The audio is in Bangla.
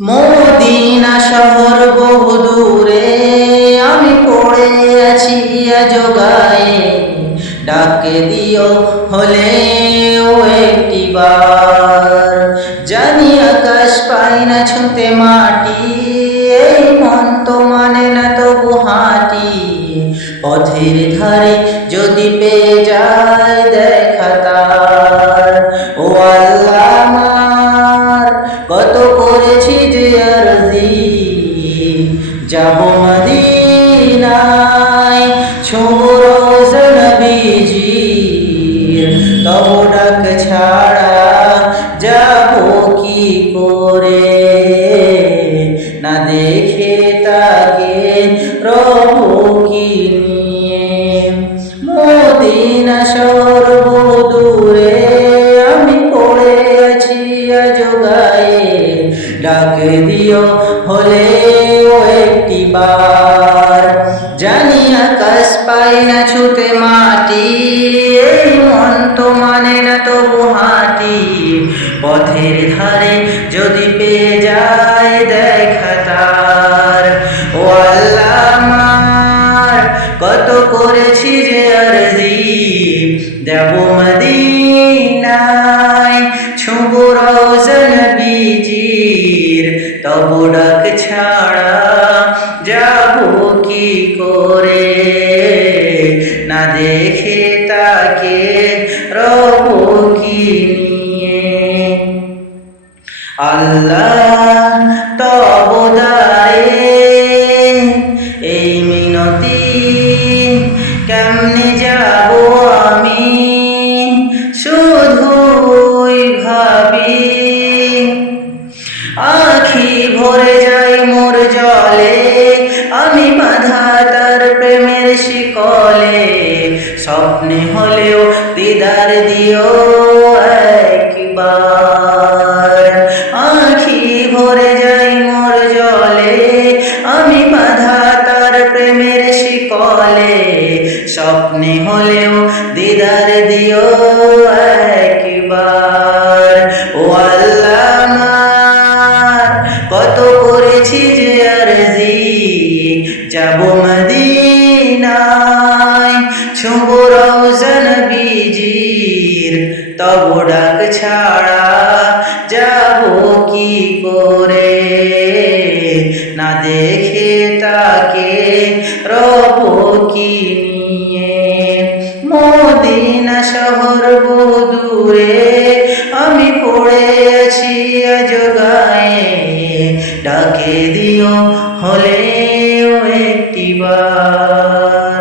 মদিনা শহর বহু দূরে। আমি পড়ে আছি জোগায়ে। ডাকে দিও হলে ও একটি বার। জানি আকাশ পাই না ছুঁতে মাটি। এই মন তো মানে না তো গুহাটি পথের ধারে যদি পেয়ে যায় কত করেছি যে আরজি। যাব মদিনায় ছোর নবীজি তব ডাক ছাড়া যাব কি করে? না দেখে তাকে রব কি নিয়ে? মদিনা বহু দূরে জোগায়ে ডাক দিও, হলে একটি বার। জানি আকাশ পাই না ছুতে মাটি, এই মন তো মানে না তবু হাঁটি। পথের ধারে যদি পেয়ে যায় দেখা তার। ও আল্লাহ কত করেছি যে আরজি রোজন বীজির তব ডাক ছাড়া যাব কি করে না দেখে তাকে রব কি নিয়ে আল্লাহ তব দারে এই মিনতি কেমনে যাব আমি স্বপ্নে হলেও দিদার দিও একবার। আখি ভরে যাই মোর জলে, আমি বাধা তার প্রেমের শিকলে। স্বপ্নে হলেও দিদার দিও একবার। ও আল্লাহ কত করেছি যে আরজি, যাব ছুব রওজন বীজির, তব ডাক ছাড়া যাব কি করে? না দেখে তাকে রব কি নিয়ে? মদিনা শহর বহু আমি পড়ে আছি জগায়ে ডাকে দিও হলে একটি বার।